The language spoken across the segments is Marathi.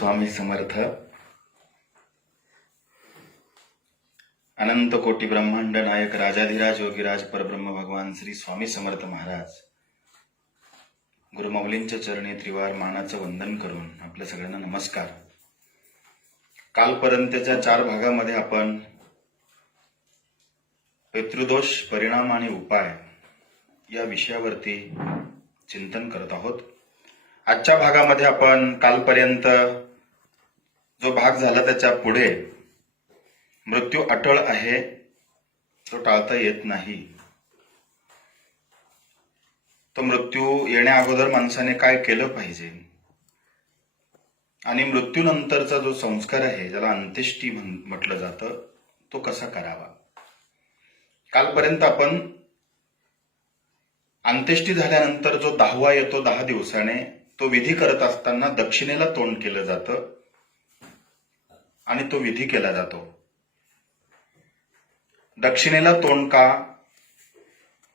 स्वामी समर्थ अनंत कोटी ब्रह्मांड नायक राजाधिराज योगीराज परब्रह्म भगवान श्री स्वामी समर्थ महाराज. गुरुमौलींच्या चरणी त्रिवार मानाचं वंदन करून आपल्या सगळ्यांना नमस्कार. कालपर्यंतच्या चार भागामध्ये आपण पितृदोष परिणाम आणि उपाय या विषयावरती चिंतन करत आहोत. आजच्या भागामध्ये आपण कालपर्यंत जो भाग झाला त्याच्या पुढे मृत्यू अटळ आहे तो टाळता येत नाही. तो मृत्यू येण्या अगोदर माणसाने काय केलं पाहिजे? आणि मृत्यूनंतरचा जो संस्कार आहे ज्याला अंत्येष्टी म्हण- म्हटलं जातं तो कसा करावा? कालपर्यंत आपण अंत्येष्टी झाल्यानंतर जो दहावा येतो दहा दिवसाने तो विधी करत असताना दक्षिणेला तोंड केलं जातं. आणि तो विधी केला जातो. दक्षिणेला तोंड का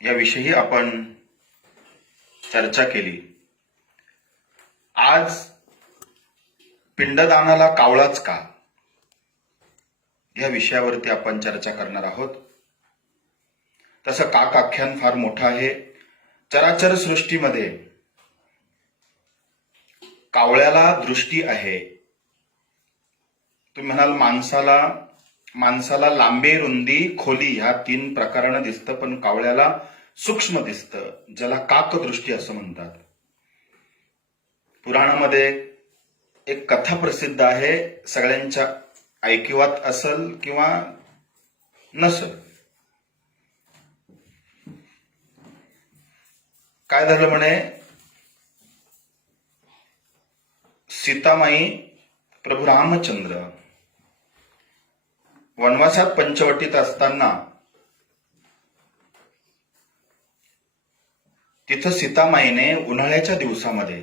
याविषयी आपण चर्चा केली. आज पिंडदानाला कावळाच का? या विषयावरती आपण चर्चा करणार आहोत. तसं काक आख्यान फार मोठं आहे. चराचर सृष्टीमध्ये कावळ्याला दृष्टी आहे. तुम्ही म्हणाल माणसाला माणसाला लांबी रुंदी खोली ह्या तीन प्रकारानं दिसतं पण कावळ्याला सूक्ष्म दिसतं ज्याला काकदृष्टी असं म्हणतात. पुराणामध्ये एक कथा प्रसिद्ध आहे सगळ्यांच्या ऐकिवात असल किंवा नसल. काय झालं म्हणे? सीतामाई प्रभू रामचंद्र वनवासात पंचवटीत असताना तिथं सीतामाईने उन्हाळ्याच्या दिवसामध्ये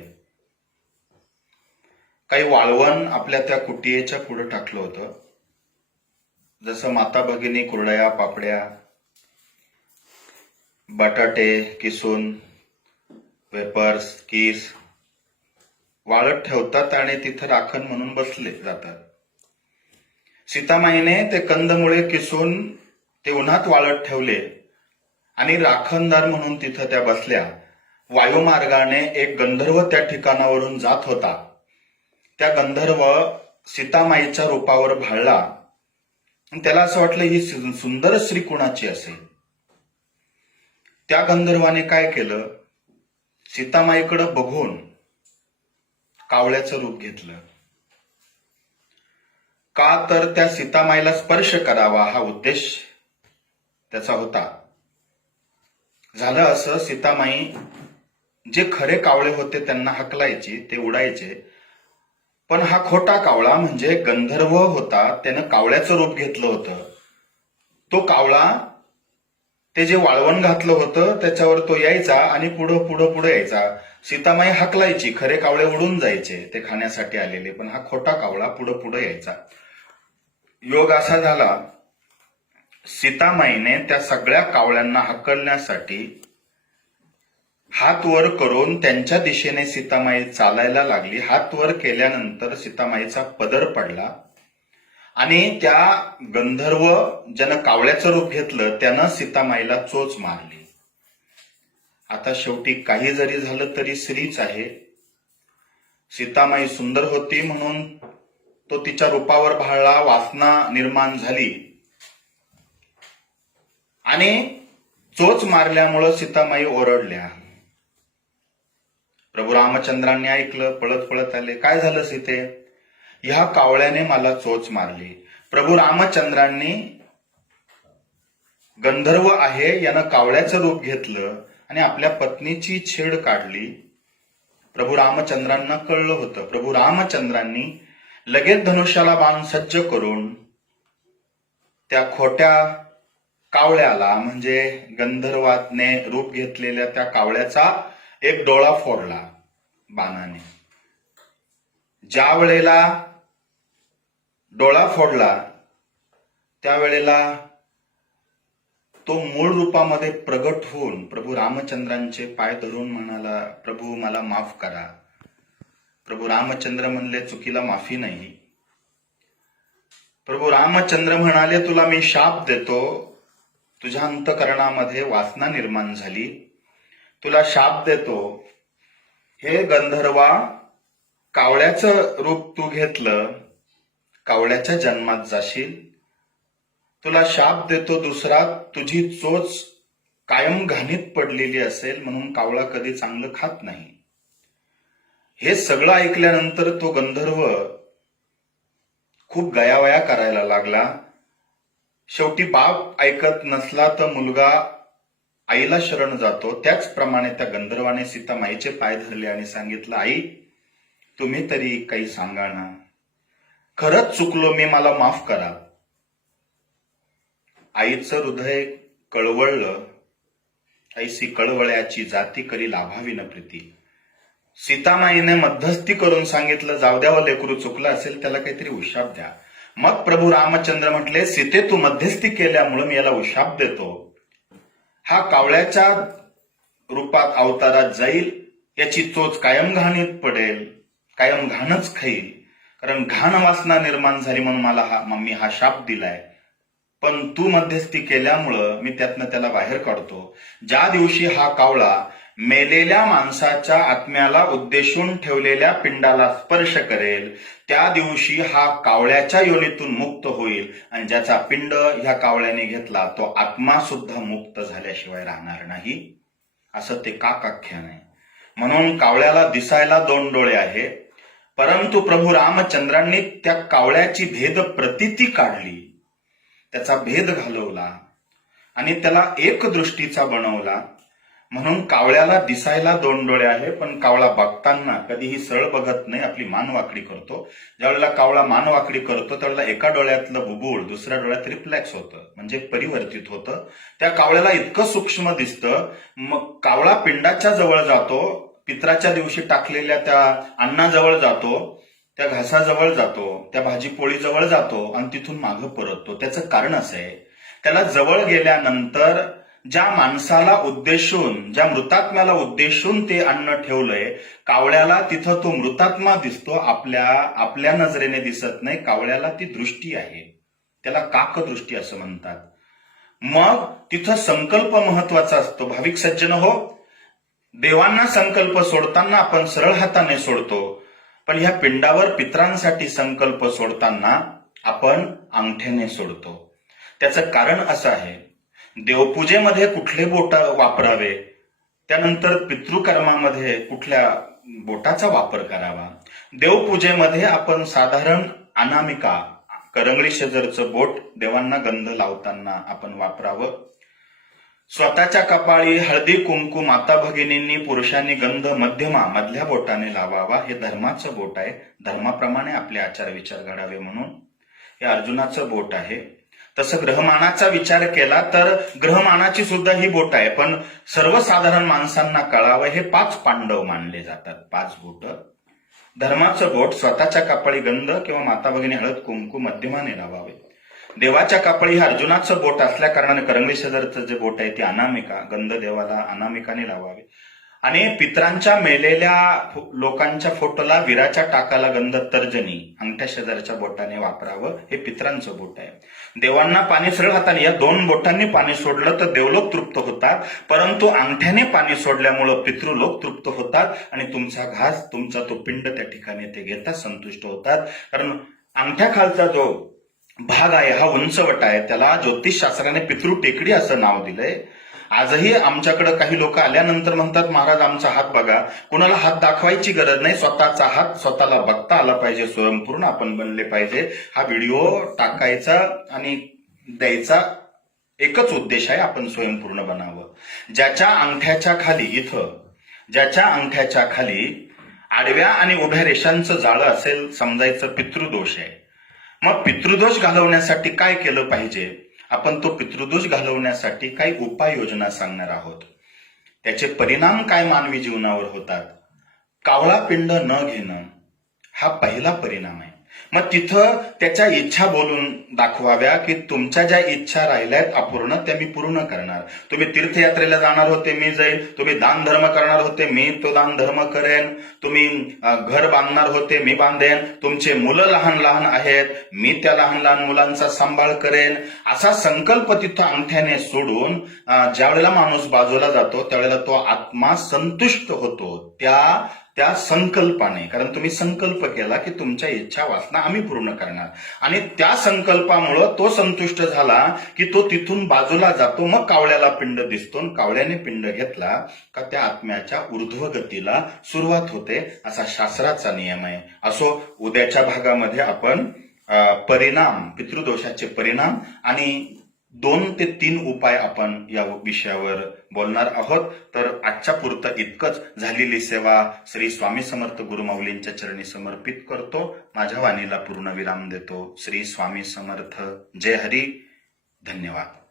काही वाळवण आपल्या त्या कुटियेच्या पुढे टाकलं होतं. जसं माता भगिनी कुरडया पापड्या बटाटे किसून वेपर्स किस वाळत ठेवतात आणि तिथं राखण म्हणून बसले जातात. सीतामाईने ते कंदमुळे किसून ते उन्हात वाळत ठेवले. आणि राखणदार म्हणून तिथं त्या बसल्या. वायुमार्गाने एक गंधर्व त्या ठिकाणावरून जात होता. त्या गंधर्व सीतामाईच्या रूपावर भाळला. आणि त्याला असं वाटलं ही सुंदर स्त्री कुणाची असेल? त्या गंधर्वाने काय केलं? सीतामाईकडं बघून कावळ्याचं रूप घेतलं. का तर त्या सीतामाईला स्पर्श करावा हा उद्देश त्याचा होता. झालं असं सीतामाई जे खरे कावळे होते त्यांना हकलायची ते उडायचे. पण हा खोटा कावळा म्हणजे गंधर्व होता त्यानं कावळ्याचं रूप घेतलं होतं. तो कावळा ते जे वाळवण घातलं होतं त्याच्यावर तो यायचा आणि पुढं पुढं पुढे यायचा. सीतामाई हकलायची खरे कावळे उडून जायचे ते खाण्यासाठी आलेले पण हा खोटा कावळा पुढं पुढं यायचा. योग असा झाला सीतामाईने त्या सगळ्या कावळ्यांना हकलण्यासाठी हात वर करून त्यांच्या दिशेने सीतामाई चालायला लागली. हात वर केल्यानंतर सीतामाईचा पदर पडला आणि त्या गंधर्व ज्यानं कावळ्याचं रूप घेतलं त्यानं सीतामाईला चोच मारली. आता शेवटी काही जरी झालं तरी स्त्रीच आहे. सीतामाई सुंदर होती म्हणून तो तिच्या रूपावर भाळला वासना निर्माण झाली. आणि चोच मारल्यामुळं सीतामाई ओरडल्या. प्रभू रामचंद्रांनी ऐकलं पळत पळत आले. काय झालं सीते? ह्या कावळ्याने मला चोच मारली. प्रभू रामचंद्रांनी गंधर्व आहे यानं कावळ्याचं रूप घेतलं आणि आपल्या पत्नीची छेड काढली. प्रभू रामचंद्रांना कळलं होतं. प्रभू रामचंद्रांनी लगेच धनुष्याला बाण सज्ज करून त्या खोट्या कावळ्याला म्हणजे गंधर्वातने रूप घेतलेल्या त्या कावळ्याचा एक डोळा फोडला बाणाने. ज्या वेळेला डोळा फोडला त्यावेळेला तो मूळ रूपामध्ये प्रगट होऊन प्रभू रामचंद्रांचे पाय धरून म्हणाला प्रभू मला माफ करा. प्रभू रामचंद्र म्हणले चुकीला माफी नाही. प्रभू रामचंद्र म्हणाले तुला मी शाप देतो. तुझ्या अंतकरणामध्ये वासना निर्माण झाली. तुला शाप देतो. हे गंधर्वा कावळ्याचं रूप तू घेतलं. कावळ्याच्या जन्मात जाशील. तुला शाप देतो दुसरा. तुझी चोच कायम घाणीत पडलेली असेल म्हणून कावळा कधी चांगलं खात नाही. हे सगळं ऐकल्यानंतर तो गंधर्व खूप गयावया करायला लागला. शेवटी बाप ऐकत नसला तर मुलगा आईला शरण जातो. त्याचप्रमाणे त्या गंधर्वाने सीतामाईचे पाय धरले आणि सांगितलं आई तुम्ही तरी काही सांगा ना. खरंच चुकलो मी मला माफ करा. आईचं हृदय कळवळलं. ऐसी कळवळ्याची जाती करी लाभावी न प्रीती. सीतामाईने मध्यस्थी करून सांगितलं जाऊ द्यावं हो, लेकरू चुकलं असेल त्याला काहीतरी उशाप द्या. मग प्रभू रामचंद्र म्हटले सीते तू मध्यस्थी केल्यामुळे मी याला उशाप देतो. हा कावळ्याच्या रूपात अवतारात जाईल याची चोच कायम घाणीत पडेल कायम घाणच खाईल. कारण घाण वासना निर्माण झाली म्हणून मला हा मम्मी हा शाप दिलाय. पण तू मध्यस्थी केल्यामुळं मी त्यातनं त्याला बाहेर काढतो. ज्या दिवशी हा कावळा मेलेल्या माणसाच्या आत्म्याला उद्देशून ठेवलेल्या पिंडाला स्पर्श करेल. त्या दिवशी हा कावळ्याच्या योनीतून मुक्त होईल आणि ज्याचा पिंड ह्या कावळ्याने घेतला तो आत्मा सुद्धा मुक्त झाल्याशिवाय राहणार नाही. असं ते काकाख्यान आहे. म्हणून कावळ्याला दिसायला दोन डोळे आहे परंतु प्रभू रामचंद्रांनी त्या कावळ्याची भेद प्रतिती काढली. त्याचा भेद घालवला आणि त्याला एक दृष्टीचा बनवला. म्हणून कावळ्याला दिसायला दोन डोळे आहे पण कावळा बघताना कधीही सळ बघत नाही आपली मान वाकडी करतो. ज्यावेळेला कावळा मान वाकडी करतो त्यावेळेला एका डोळ्यातलं बुबुळ दुसऱ्या डोळ्यात रिफ्लॅक्स होतं म्हणजे परिवर्तित होतं. त्या कावळ्याला इतकं सूक्ष्म दिसतं. मग कावळा पिंडाच्या जवळ जातो पित्राच्या दिवशी टाकलेल्या त्या अन्नाजवळ जातो त्या घासाजवळ जातो त्या भाजीपोळीजवळ जातो आणि तिथून मागं परततो. त्याचं कारण असं आहे. त्याला जवळ गेल्यानंतर ज्या माणसाला उद्देशून ज्या मृतात्म्याला उद्देशून ते अन्न ठेवलंय कावळ्याला तिथं तो मृतात्मा दिसतो आपल्या आपल्या नजरेने दिसत नाही कावळ्याला ती दृष्टी आहे. त्याला काकदृष्टी असं म्हणतात. मग तिथं संकल्प महत्त्वाचा असतो. भाविक सज्जन हो. देवांना संकल्प सोडताना आपण सरळ हाताने सोडतो. पण ह्या पिंडावर पित्रांसाठी संकल्प सोडताना आपण अंगठ्याने सोडतो. त्याचं कारण असं आहे देवपूजेमध्ये कुठले बोट वापरावे? त्यानंतर पितृकर्मामध्ये कुठल्या बोटाचा वापर करावा? देवपूजेमध्ये आपण साधारण अनामिका करंगळी शेजरचं बोट देवांना गंध लावताना आपण वापरावं. स्वतःच्या कपाळी हळदी कुंकू माता भगिनींनी पुरुषांनी गंध मध्यमा मधल्या बोटाने लावावा. हे धर्माचं बोट आहे. धर्माप्रमाणे आपले आचार विचार घडावे म्हणून. हे अर्जुनाचं बोट आहे. तसं ग्रहमानाचा विचार केला तर ग्रहमानाची सुद्धा ही बोट आहे. पण सर्वसाधारण माणसांना कळावं हे पाच पांडव मानले जातात. पाच बोट. धर्माचं बोट स्वतःच्या कापळी गंध किंवा माता भगिनी हळद कुंकू मध्यमाने लावावे. देवाच्या कापळी हे अर्जुनाचं बोट असल्या कारणाने करंगळी शेजारचं जे बोट आहे ते अनामिका गंध देवाला अनामिकाने लावावे. आणि पित्रांच्या मेलेल्या लोकांच्या फोटोला विराच्या टाकाला गंध तर्जनी अंगठ्या शेजारच्या बोटाने वापरावं हे पित्रांचं बोट आहे. देवांना पाणी सरळ हाताने या दोन बोटांनी पाणी सोडलं तर देवलोक तृप्त होतात परंतु अंगठ्याने पाणी सोडल्यामुळं पितृलोक तृप्त होतात आणि तुमचा घास तुमचा तो पिंड त्या ठिकाणी ते घेतात संतुष्ट होतात. कारण अंगठ्याखालचा जो भाग आहे हा उंचवट आहे त्याला ज्योतिषशास्त्राने पितृ टेकडी असं नाव दिलंय. आजही आमच्याकडे काही लोक आल्यानंतर म्हणतात महाराज आमचा हात बघा. कुणाला हात दाखवायची गरज नाही. स्वतःचा हात स्वतःला बघता आला पाहिजे. स्वयंपूर्ण आपण बनले पाहिजे. हा व्हिडिओ टाकायचा आणि द्यायचा एकच उद्देश आहे आपण स्वयंपूर्ण बनावं. ज्याच्या अंगठ्याच्या खाली इथं ज्याच्या अंगठ्याच्या खाली आडव्या आणि उभ्या रेषांचं जाळं असेल समजायचं पितृदोष आहे. मग पितृदोष घालवण्यासाठी काय केलं पाहिजे? आपण तो पितृदोष घालवण्यासाठी काही उपाययोजना सांगणार आहोत. त्याचे परिणाम काय मानवी जीवनावर होतात? कावळा पिंड न घेणं हा पहिला परिणाम आहे. मग तिथं त्याच्या इच्छा बोलून दाखवाव्या की तुमच्या ज्या इच्छा राहिल्यात अपूर्ण त्या मी पूर्ण करणार. तुम्ही तीर्थयात्रेला जाणार होते मी जाईल तुम्ही दान धर्म करणार होते मी तो दान धर्म करेन. तुम्ही घर बांधणार होते मी बांधेन. तुमचे मुलं लहान लहान आहेत मी त्या लहान लहान मुलांचा सांभाळ करेन. असा संकल्प तिथं अंगठ्याने सोडून ज्यावेळेला माणूस बाजूला जातो त्यावेळेला तो आत्मा संतुष्ट होतो. त्या त्या संकल्पाने कारण तुम्ही संकल्प केला की तुमच्या इच्छा वासना आम्ही पूर्ण करणार. आणि त्या संकल्पामुळं तो संतुष्ट झाला की तो तिथून बाजूला जातो मग कावळ्याला पिंड दिसतो आणि कावळ्याने पिंड घेतला का त्या आत्म्याच्या ऊर्ध्वगतीला सुरुवात होते असा शास्त्राचा नियम आहे. असो उद्याच्या भागामध्ये आपण परिणाम पितृदोषाचे परिणाम आणि दोन ते तीन उपाय आपण या विषयावर बोलणार आहोत. तर आजच्या पुरतं इतकंच. झालेली सेवा श्री स्वामी समर्थ गुरुमाऊलींच्या चरणी समर्पित करतो. माझ्या वाणीला पूर्ण विराम देतो. श्री स्वामी समर्थ. जय हरी. धन्यवाद.